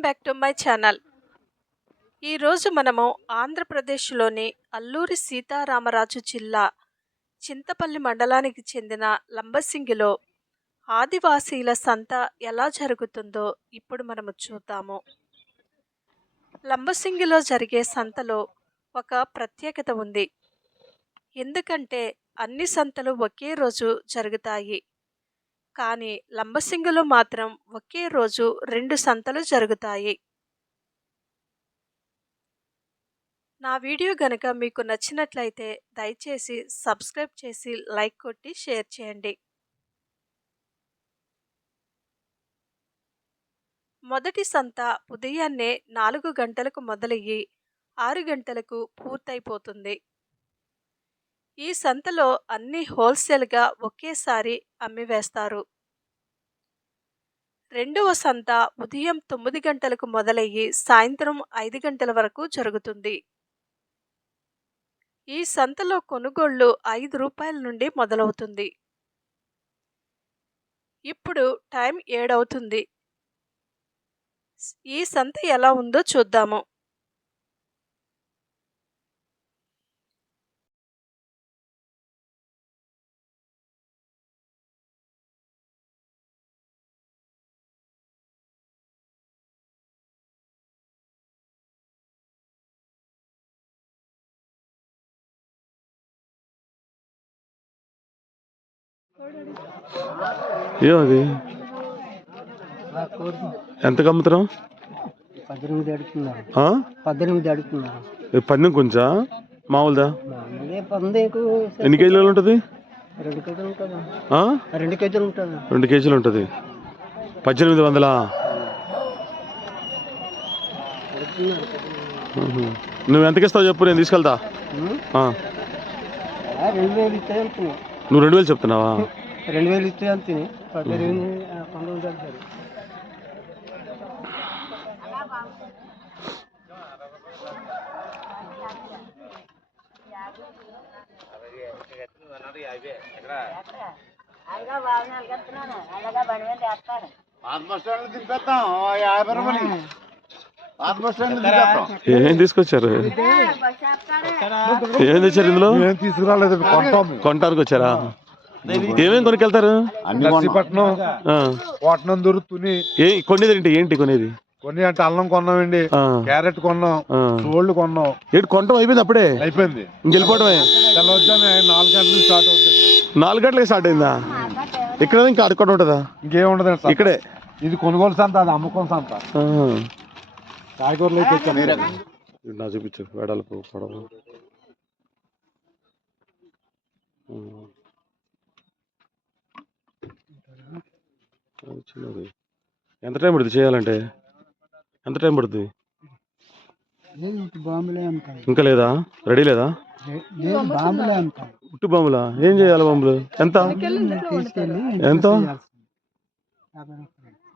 Welcome back to my channel. ఈరోజు మనము ఆంధ్రప్రదేశ్లోని అల్లూరి సీతారామరాజు జిల్లా చింతపల్లి మండలానికి చెందిన లంబసింగిలో ఆదివాసీల సంత ఎలా జరుగుతుందో ఇప్పుడు మనము చూద్దాము. లంబసింగిలో జరిగే సంతలో ఒక ప్రత్యేకత ఉంది. ఎందుకంటే అన్ని సంతలు ఒకే రోజు జరుగుతాయి. కానీ లంబసింగిలో మాత్రం ఒకే రోజు 2 సంతలు జరుగుతాయి. నా వీడియో గనుక మీకు నచ్చినట్లయితే దయచేసి సబ్స్క్రైబ్ చేసి లైక్ కొట్టి షేర్ చేయండి. మొదటి సంత ఉదయాన్నే 4 గంటలకు మొదలయ్యి 6 గంటలకు పూర్తయిపోతుంది. ఈ సంతలో అన్ని హోల్సేల్గా ఒకేసారి అమ్మివేస్తారు. రెండవ సంత ఉదయం 9 గంటలకు మొదలయ్యి సాయంత్రం 5 గంటల వరకు జరుగుతుంది. ఈ సంతలో కొనుగోళ్లు 5 రూపాయల నుండి మొదలవుతుంది. ఇప్పుడు టైం 7 అవుతుంది. ఈ సంత ఎలా ఉందో చూద్దాము. అది ఎంత అమ్ముతున్నావు? 18 అడుగుతున్నారు. 18 అడుగుతున్నారు. పందెం కొంచెం మామూలుదా? ఎన్ని ఎన్ని కేజీలు ఉంటుంది? 2 కేజీలు ఉంటుంది. ఆ? 2 కేజీలు ఉంటుంది. 2 కేజీలు ఉంటుంది. 1800. నువ్వు ఎంతకి ఇస్తావు చెప్పు, నేను తీసుకెళ్తా. 2000 ఇస్తే అంతే. నువ్వు 2000 చెప్తున్నావా? 2000 ఇస్తే అంతే. 18 19 అంటారు. ఏమేమి తీసుకొచ్చారు? ఏమేమి తెచ్చారు ఇందులో? తీసుకురాలేదు, కొంటానికి వచ్చారా? ఏమేమి కొనుక్కెళ్తారు? పట్నం దొరుకుతుంది. కొనేది ఏంటి? ఏంటి కొనేది? కొన్ని అంటే అల్లం కొన్నామండి, క్యారెట్ కొన్నాం, సోళ్ళు కొన్నాం. ఏంటి కొనటం అయిపోయింది? అప్పుడే అయిపోయింది. ఇంకెళ్ళిపోవడమే. తెల్లవచ్చాము 4 గంటలకు స్టార్ట్ అవుతుంది. 4 గంటలకి స్టార్ట్ అయిందా? ఇక్కడ ఇంకా అడుక్కోవడం ఉంటుందా? ఇంకేముండదు ఇక్కడే. ఇది కొనుగోలు సంత, అది అమ్ముకోని సంత. కాయగూరలు అయితే నా చూపించు. వెడల్పు పొడవు. చిన్నది. ఎంత టైం పడుతుంది చేయాలంటే? ఎంత టైం పడుతుంది? ఇంకా లేదా? రెడీ లేదా? ఉట్టు బాంబులా? ఏం చేయాలి బాంబులు? ఎంత? ఎంత?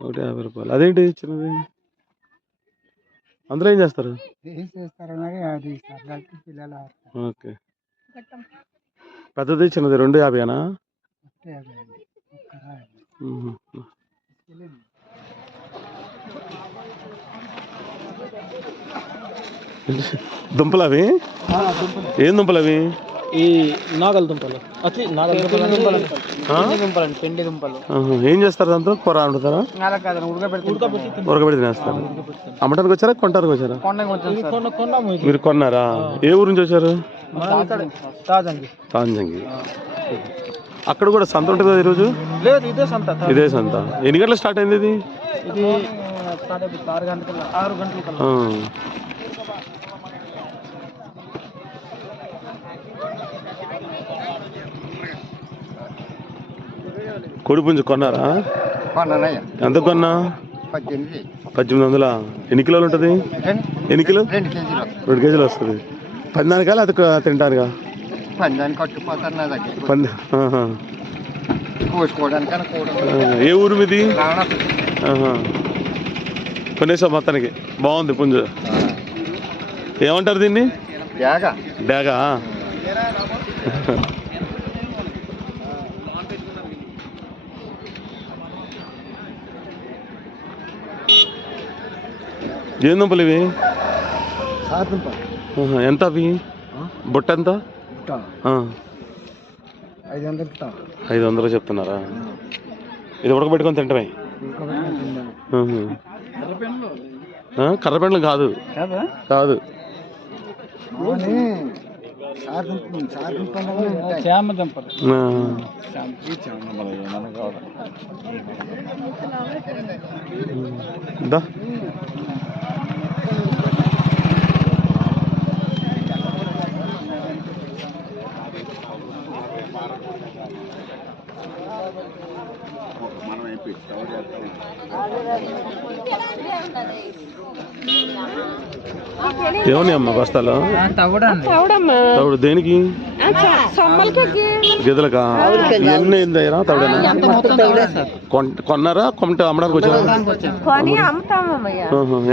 150 రూపాయలు. అదేంటి చిన్నది? అందులో ఏం చేస్తారు? ఓకే. పెద్దది చిన్నది 250. దుంపలు అవి? ఏం దుంపలు అవి? ఈ నాగల దుంపలు. పిండి దుంపలు. ఏం చేస్తారు దాంతో? కూర వండుతారా? ఉడకబెట్టి తినేస్తారు. అమ్మటానికి వచ్చారా కొంటానికి వచ్చారా? మీరు కొన్నారా? ఏ ఊరు నుంచి వచ్చారు? తాంజంగి. అక్కడ కూడా సంత ఉంటుంది కదా ఈరోజు? ఇదే సంత. ఎన్ని గంటలకు స్టార్ట్ అయింది ఇది? 6 గంటలకు. కోడి పుంజు కొన్నారా? ఎంత కొన్నా? 1800. ఎన్ని కిలోలు ఉంటుంది? ఎన్ని కిలో? 2 కేజీలు వస్తుంది. పందానికా లేకపోతే తింటానుగా? ఏ ఊరు మీది? కొనేసా మొత్తానికి. బాగుంది పుంజు. ఏమంటారు దీన్ని? డాగా. ఏం దుంపలు ఇవి? సాతుంప ఎంత అవి? బుట్ట ఎంత? 500 500 చెప్తున్నారా? ఇది ఉడకబెట్టుకొని తింటమే. కర్రపెండలు కాదు కాదు, దా ఏమన్నాయి అమ్మా బస్తాలో? తవుడు దేనికి? గెదలకా? ఎన్ని అయిందా తవుడేనా? కొన్నారా కొంట అమ్మడానికి వచ్చారా?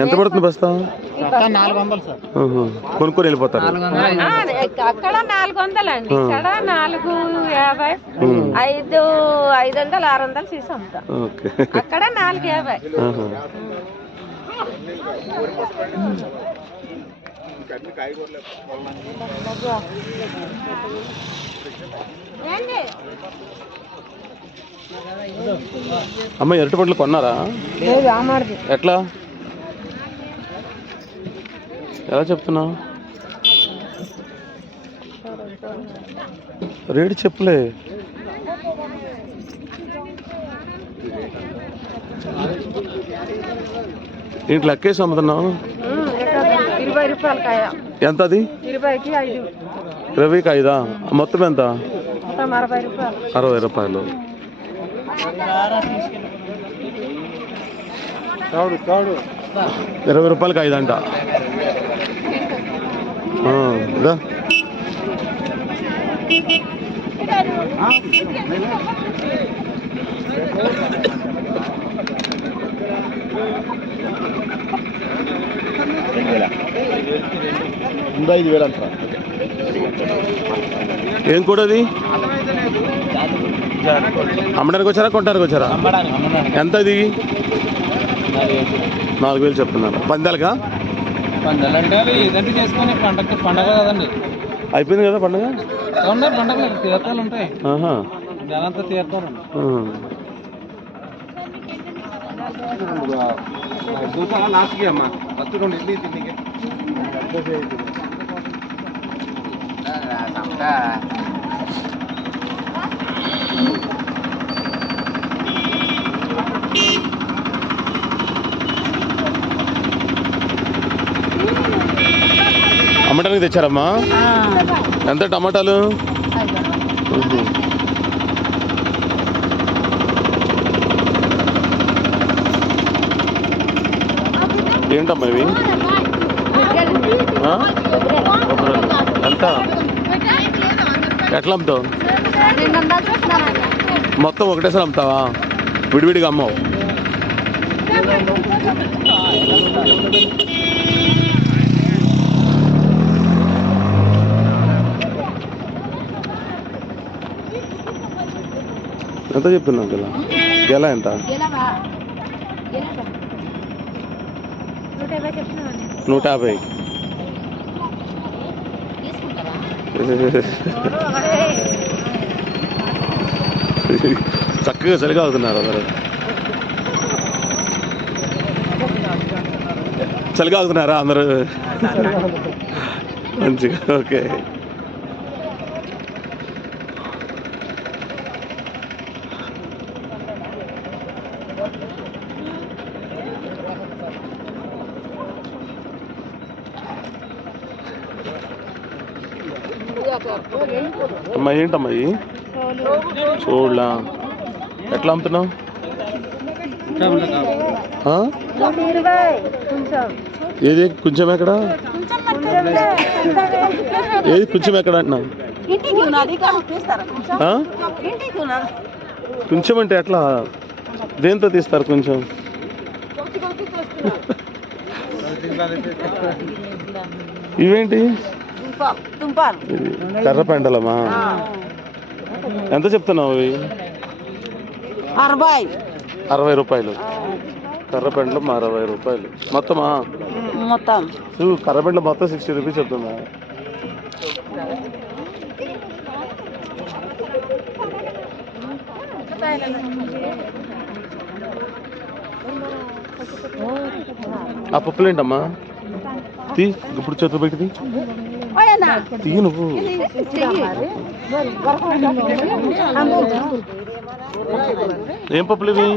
ఎంత పడుతుంది బస్తా? కొనుక్కొని వెళ్ళిపోతారు. అక్కడ 400 అండి, ఇక్కడ 450, 500, 600 తీసి అమ్ముతాం. అక్కడ 450. అమ్మ ఎరటి పండ్లు కొన్నారా? ఎట్లా ఎలా చెప్తున్నావు? రేటు చెప్పులే. ఏంటి లెక్కేసి అమ్ముతున్నావు? 20 రూపాయలు కాయ. ఎంత అది? 20కి 5. 20కి 5? మొత్తం ఎంత? 60 రూపాయలు. 60 రూపాయలు. కాడు 20 రూపాయలకి 5 అంట. ఇదా ఏం కూడా అది? అమ్మడానికి వచ్చారా కొంటానికి వచ్చారా? ఎంత అది? 4000 చెప్తున్నారు. పందాలకా? పండగ కదండి, అయిపోయింది కదా పండుగ. పండగ తీర్థాలు ఉంటాయి, జనంతా తీర్థాలు. లాస్ట్కి అమ్మా ఫస్ట్ 2 ఇడ్లీ తిండికి. అమ్మటానికి తెచ్చారమ్మా? ఎంత టమాటాలు? ఏంటమ్మా ఇవి? ఎంత? ఎట్లా అమ్ముతావు? మొత్తం ఒకటేసారి అమ్ముతావా? విడివిడిగా అమ్మవు? ఎంత చెప్తున్నావు గెల? గెల ఎంత? 150. చక్కగా చలిగా అవుతున్నారు అందరు. చలిగా అవుతున్నారా అందరూ? మంచిగా. ఓకే. అమ్మా ఏంటమ్మా ఇవి? చూడలా ఎట్లా అమ్ముతున్నావు? ఏది కొంచెం ఎక్కడ? ఏది కొంచెం ఎక్కడ అంటున్నావు? కొంచెం అంటే ఎట్లా? దేంతో తీస్తారు కొంచెం? ఇవేంటి? కర్ర పెండలమా? ఎంత చెప్తున్నావు అవి? 60 రూపాయలు. కర్ర పెండలం 60 రూపాయలు మొత్తమా? మొత్తం కర్రబెండ మొత్తం 60 రూపీస్ చెప్తున్నా. ఆ పప్పులు ఏంటమ్మా? తీ, ఇప్పుడు చేతులు పెట్టి తీ నువ్వు. ఏం పప్పులు ఇవి?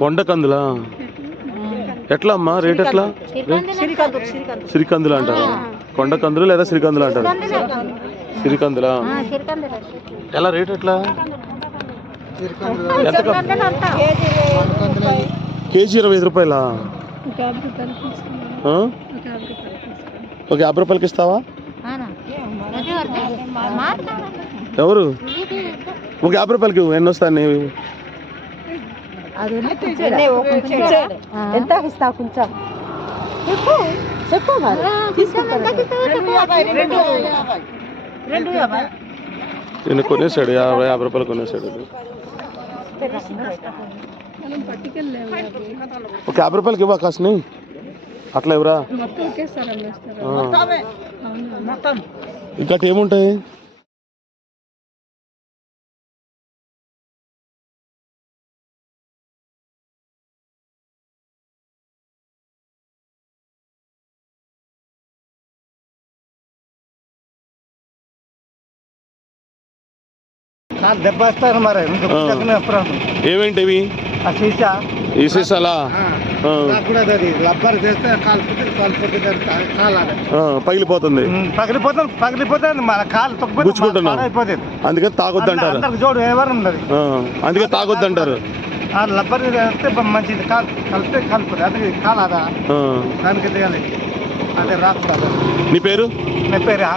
కొండ కందులా? ఎట్లా అమ్మా రేట్ ఎట్లా? సిరికందులు అంటారు. కొండ కందులు లేదా సిరికందులు అంటారు. సిరికందులా? ఎలా రేట్ ఎట్లా? కేజీ 25 రూపాయలా? ఒక 50 రూపాయలకి ఇస్తావా? ఎవరు? ఒక 50 రూపాయలకి ఎన్ని వస్తాయి? ఎంత ఇస్తా కొంచెం చెప్పు నేను కొనేసాడు 50 రూపాయలు కొనేసాడు. ఒక 50 రూపాయలకి ఇవ్వ కాసుని అట్లా ఎవరా? ఇంకా ఏముంటాయి? దెబ్బ వస్తారు మరి ఏమేంటి ఇవి? ఈ సీసాలా? లబ్బర్ చేస్తే పగిలిపోతుంది. పగిలిపోతుంది మన కాలు గుచ్చుకుంటున్నాం. అందుకే తాగొద్దు అంటారు. జోడు ఎవరు ఉండదు. అందుకే తాగొద్దు అంటారు. లబ్బర్ వేస్తే మంచిది. కాలు కలిపితే కలుపుతుంది. అది కాలు అదా దానికి దిగాలి. అదే రాకూడదు. నీ పేరు? నా పేరు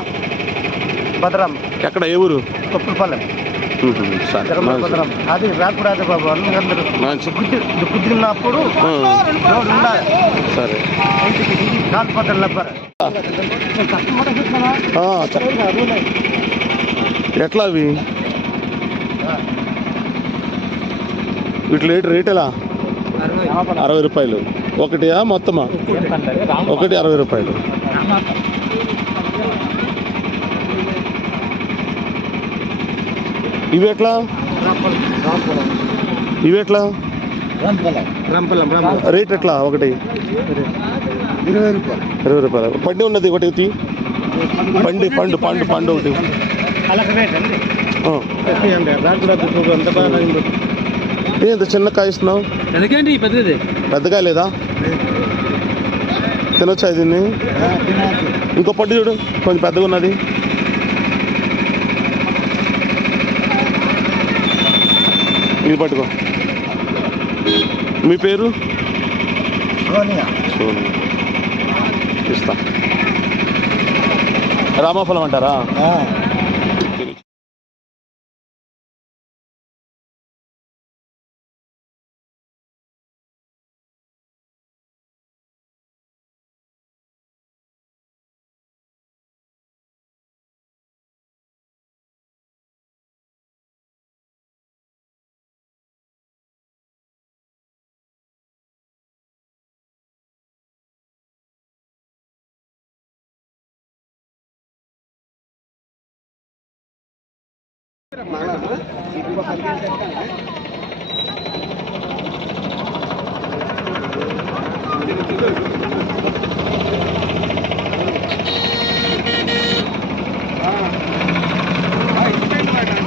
భద్రం. ఎక్కడ? ఏ ఊరు? కొప్పులపాలెం. అది రాకూడదు బాబు. అందరూ కుదిరినప్పుడు ఉండాలి. సరే కాలిపోతారు లబ్బర్. ఎట్లా అవి? వీటి రేట్ ఎలా? 60 రూపాయలు ఒకటియా మొత్తమా? ఒకటి 60 రూపాయలు. ఇవి ఎట్లా? ఇవి ఎట్లా రేట్ ఎట్లా? ఒకటి 20 రూపాయలు. పండు ఉన్నది ఒకటి. పండు ఒకటి. ఎంత చిన్న కాయ ఇస్తున్నావు? పెద్దగా లేదా? తినొచ్చా దీన్ని? ఇంకో పండు చూడు, కొంచెం పెద్దగా ఉన్నది. ఇది పట్టుకో. మీ పేరు? ఇస్తా. రామాఫలం అంటారా?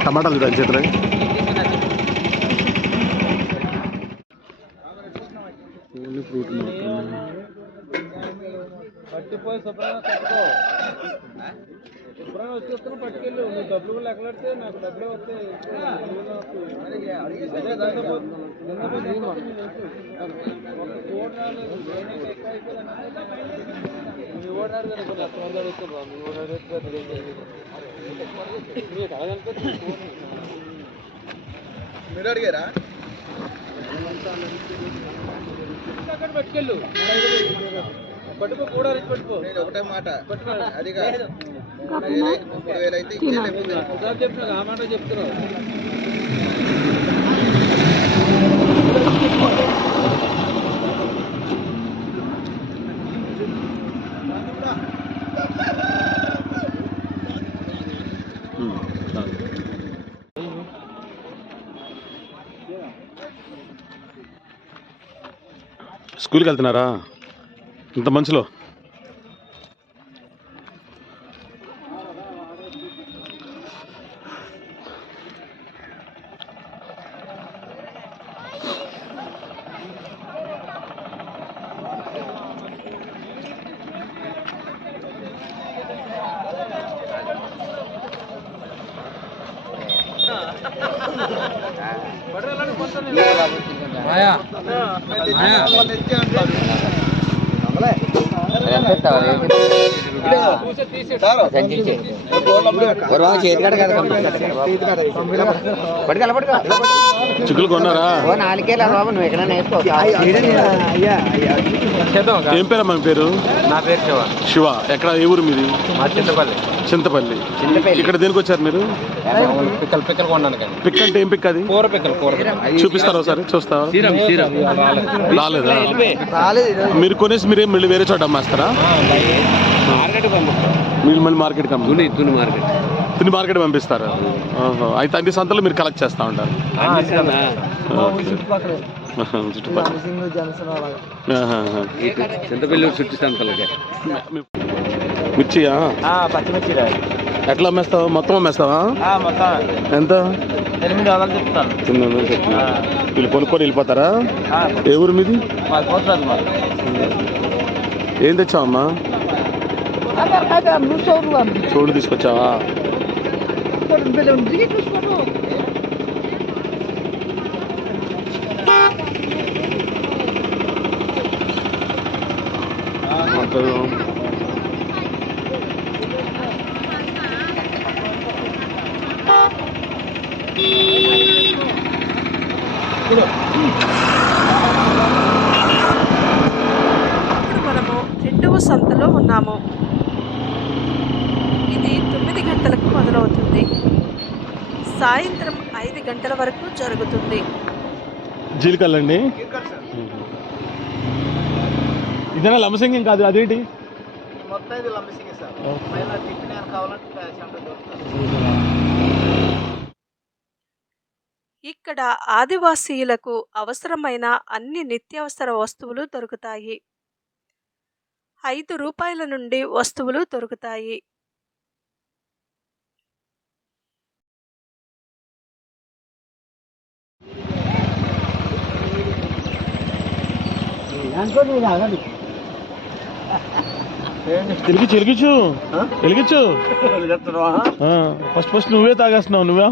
టమాటాలు దాని చేతులు ఫ్రూట్ పట్టిపోయి శుభ్రంగా కట్టుకో. శుభ్రంగా వచ్చేస్తున్నా పట్టుకెళ్ళు. నువ్వు డబ్బులు కూడా ఎక్కడితే నాకు డబ్బులు వస్తాయి. మీరు అడిగారా? అక్కడ పట్టుకెళ్ళు. పట్టుకో కూడా పట్టుకో. ఒకటే మాట అది కాదు. 30,000 అయితే ఒకసారి చెప్పినా ఆ మాట చెప్తున్నావు. స్కూల్కి వెళ్తున్నారా ఇంత మంచులో? చిక్కులు కొన్నారా? ఏం పేరు అమ్మా మీ పేరు? నా పేరు శివ. శివ. ఎక్కడ, ఏ ఊరు మీది? మా చింతపల్లి. చింతపల్లి. ఇక్కడ దేనికి వచ్చారు మీరు? పిక్కలు కొన్నాను. పిక్ అంటే ఏం పిక్ అది? కూర పిక్కలు. చూపిస్తారా ఒకసారి? చూస్తావా? రాలేదా? మీరు కొనేసి మీరేం మళ్ళీ వేరే చోట అమ్మేస్తారా? మీరు మళ్ళీ మార్కెట్ తుని మార్కెట్ పంపిస్తారా? అయితే అన్ని సంతలు మీరు కలెక్ట్ చేస్తూ ఉంటారు చింతపల్లి చుట్టూ సంతలకి. మిర్చియా? పచ్చిమిర్చి ఎట్లా అమ్మేస్తావు? మొత్తం అమ్మేస్తావా? ఎంత? 800 చెప్తాను. వీళ్ళు కొనుక్కొని వెళ్ళిపోతారా? ఏ ఊరు మీది? ఏం తెచ్చావమ్మా? చూడు తీసుకొచ్చావా? ఇప్పుడు మనము రెండవ సంతలో ఉన్నాము. ఇది 9 గంటలకు మొదలవుతుంది. సాయంత్రం 5 గంటల వరకు జరుగుతుంది. జీలకల్లండి. ఇదేనా లంబసింగం? కాదు, అదేంటి? ఇక్కడ ఆదివాసీయులకు అవసరమైన అన్ని నిత్యావసర వస్తువులు దొరుకుతాయి. 5 రూపాయల నుండి వస్తువులు దొరుకుతాయి. వెలిగించు. ఫస్ట్ నువ్వే తాగేస్తున్నావు. నువ్వే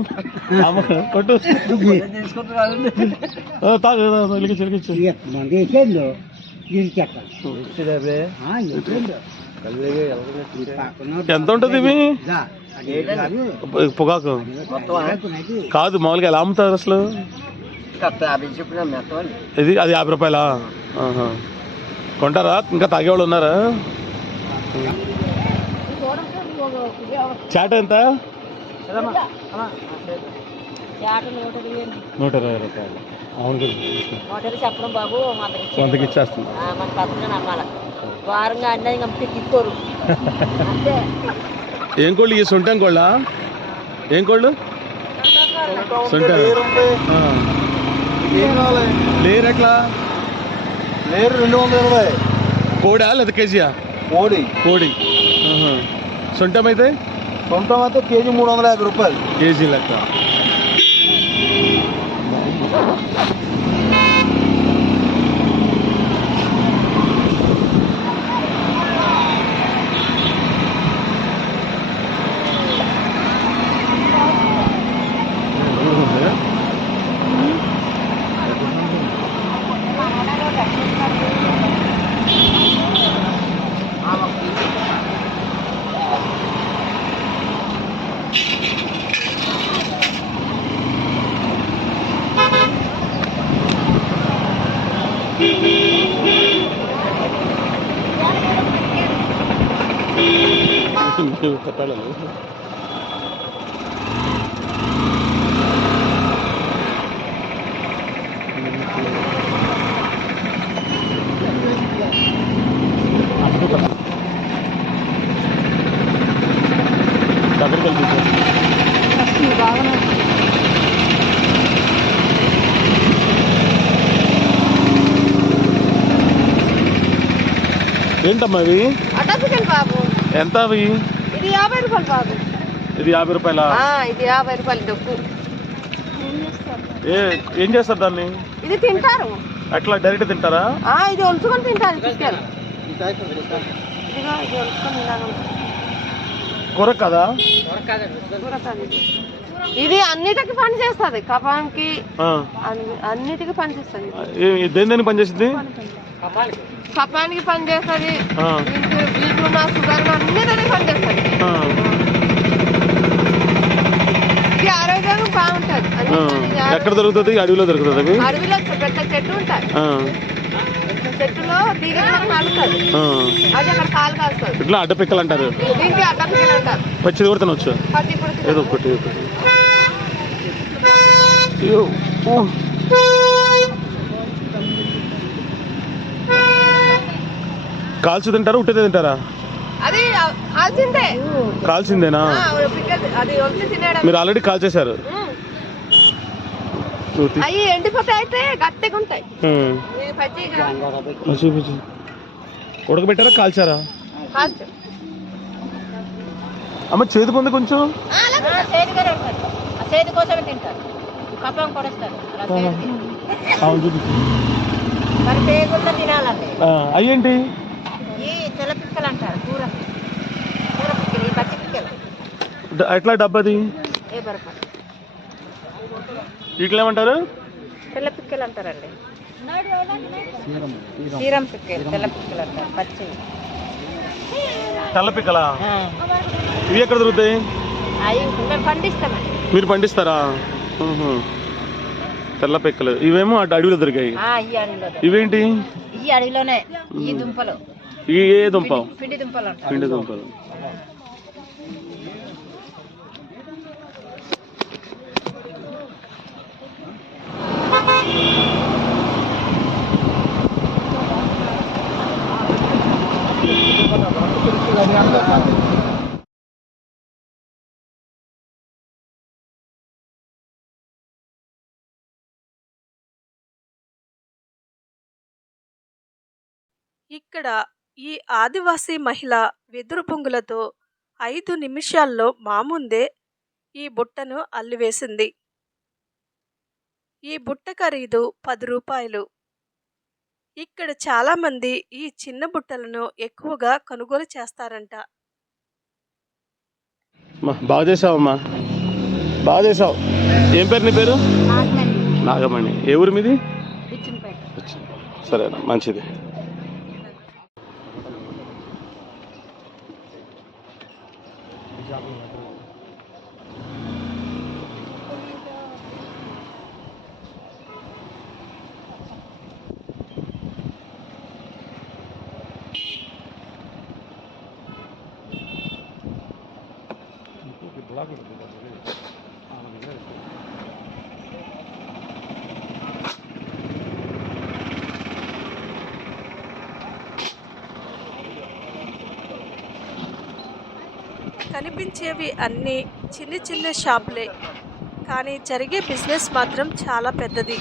కొట్టు. తాగు. వెలిగించు. ఎంత ఉంటుంది ఇవి? పొగాకు కాదు, మామూలుగా ఎలా అమ్ముతారు అసలు? ఇది అది 50 రూపాయలా? కొంటారా? ఇంకా తాగేవాళ్ళు ఉన్నారా? చాట ఎంత? 120 రూపాయలు. అవును చెప్పడం బాబు, వందకి ఇచ్చేస్తుంది. మన పక్కన అమ్మాల వారంగా అన్నీ తీసుకోరు. ఏం కోళ్ళు? ఈ సొంటం కోళ్ళ? ఏం కోళ్ళు? సొంట లేరు. ఎట్లా లేరు? 220. కోడా లేదా కేజీయా? కోడి. సొంటం అయితే? సొంతం అయితే కేజీ 350 రూపాయలు. కేజీ లెక్క. కట్టాలి. దగ్గరికి వెళ్ళి ఏంటమ్మా ఇవి? అటపికల్ బాబు. ఎంత అవి? ఇది 50 రూపాయలు బాబు. ఇది 50 రూపాయలా? ఇది 50 రూపాయలు డొక్కు. ఏం చేస్తారు దాన్ని? ఇది తింటారు. అట్లా డైరెక్ట్ తింటారా? ఇది ఒలుచుకొని తింటారు చికెన్. ఇదిగో ఇది ఒలుచుకొని తినాలి. కూర కదా? ఇది అన్నిటికి పని చేస్తుంది. కపానికి అన్నిటికీ పని చేస్తుంది. దేని పని చేస్తుంది? కపానికి పని చేస్తుంది, బీపీ షుగర్ అన్నిటికీ పని చేస్తుంది. ఇది ఆరోగ్యం బాగుంటది. ఎక్కడ దొరుకుతుంది? అడవిలో దొరుకుతుంది. అడవిలో పెద్ద చెట్టు ఉంటాయి. చెట్టులో దిగుతుంది. అది అక్కడ కాలు కాస్తుంది. ఇట్లా అడ్డపిక్కలు అంటారు. దీనికి అడ్డపిక్కలు అంటారు. పచ్చిది కూడా తినవచ్చు. ఏదో ఒకటి కాల్చి తింటారా? ఉట్టిదే తింటారా? అది కాల్చిందే. కాల్చిందేనా? అది ఒలిచి తినడం. మీరు ఆల్రెడీ కాల్ చేశారు. అవి ఎండిపోతే అయితే గట్టిగా ఉంటాయి. ఉడకబెట్టారా? కాల్చారా? కాల్చు. అమ్మ చేతి పొంది కొంచెం చేతి కోసమే తింటారు. కపం కొడస్తారు. మరి పేగుల్లో తినాలండి. అయ్యేంటి? ఈ తెల్ల పిక్కలు అంటారు. కూర పిక్కలు, ఈ పచ్చి పిక్కలు. ఎట్లా డబ్బది? వీటిలో ఏమంటారు? తెల్ల పిక్కలు అంటారండి. సీరం పిక్కలు, తెల్ల పిక్కలు అంటారు. పచ్చి తెల్ల పిక్కలా? ఇవి ఎక్కడ దొరుకుతాయి? అవి మేము పండిస్తామండి. మీరు పండిస్తారా? తెల్ల పిక్కలు. ఇవేమో అడవిలో దొరికాయి. ఇవేంటి? ఈ అడవిలోనే. ఈ దుంపలు. ఏ దుంప? పిండి దుంపలు అంటారు. పిండి దుంపలు. ఇక్కడ ఈ ఆదివాసీ మహిళ వెదురు బొంగులతో 5 నిమిషాల్లో మా ముందే ఈ బుట్టను అల్లివేసింది. ఈ బుట్ట ఖరీదు 10 రూపాయలు. ఇక్కడ చాలామంది ఈ చిన్న బుట్టలను ఎక్కువగా కొనుగోలు చేస్తారంట. బాగా చేసావమ్మా, బాగా చేసావు. ఏం పేరు నీ పేరు? నాగమణి. ఏ ఊరు మీది? సరేనా, మంచిది. కనిపించేవి అన్నీ చిన్న చిన్న షాపులే, కానీ జరిగే బిజినెస్ మాత్రం చాలా పెద్దది.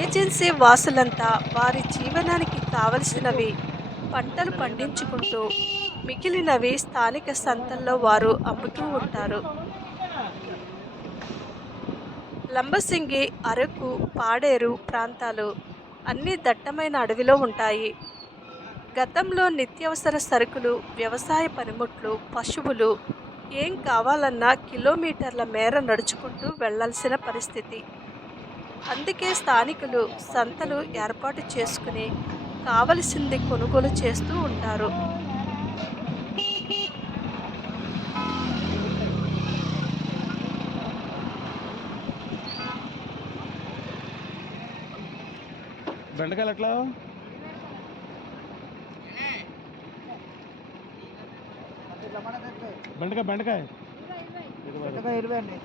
ఏజెన్సీ వాసులంతా వారి జీవనానికి కావలసినవి పంటలు పండించుకుంటూ మిగిలినవి స్థానిక సంతల్లో వారు అమ్ముతూ ఉంటారు. లంబసింగి, అరకు, పాడేరు ప్రాంతాలు అన్నీ దట్టమైన అడవిలో ఉంటాయి. గతంలో నిత్యావసర సరుకులు, వ్యవసాయ పనిముట్లు, పశువులు ఏం కావాలన్నా కిలోమీటర్ల మేర నడుచుకుంటూ వెళ్లాల్సిన పరిస్థితి. అందుకే స్థానికులు సంతలు ఏర్పాటు చేసుకుని కావలసింది కొనుగోలు చేస్తూ ఉంటారు. బెండకాయలు ఎట్లా? బెండకాయ 20 అండి.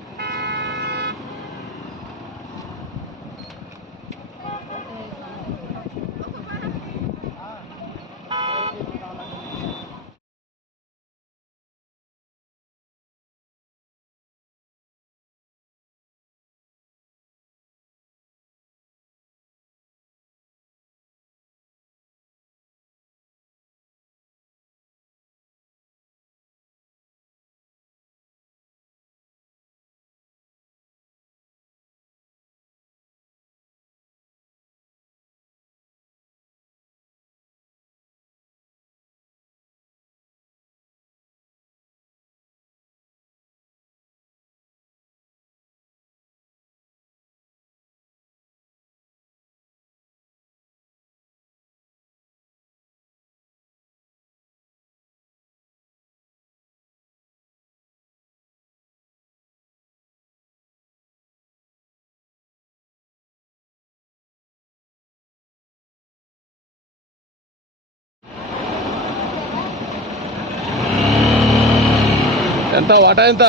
ఎంత వాటా ఎంత?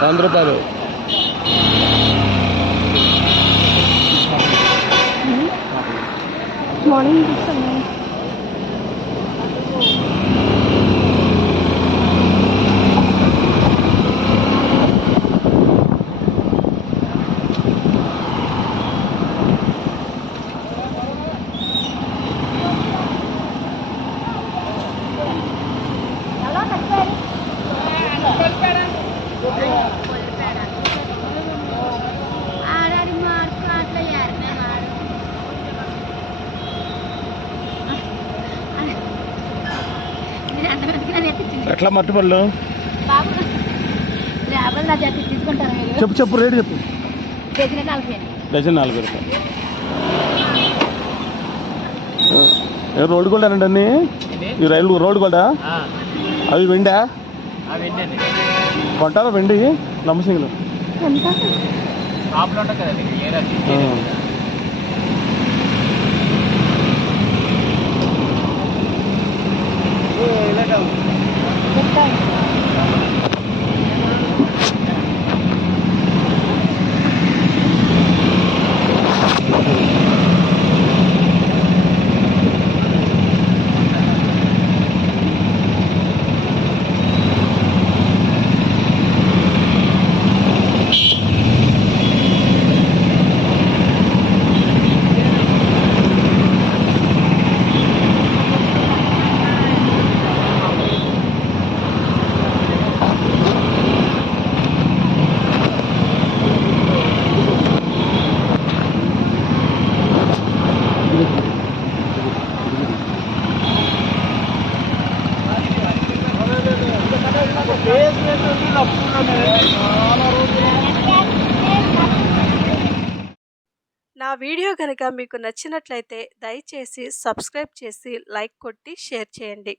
100 రూపాయలు. మార్నింగ్ ఎట్లా మట్టిపళ్ళు? బాబు లేబర్ నా చేతి తీసుకుంటారు మీరు చెప్పు చెప్పు రేటు చెప్పు. డజన్ 40 డజన్ 40 రూపాయలు. రోడ్డు గోల్డ్ అనండి అన్ని. ఈ రైలు రోడ్డు గోల్డా? అవి వెండా? కొంటారా వెండి లంబసింగిలో? నా వీడియో కనుక మీకు నచ్చినట్లయితే దయచేసి సబ్స్క్రైబ్ చేసి లైక్ కొట్టి షేర్ చేయండి.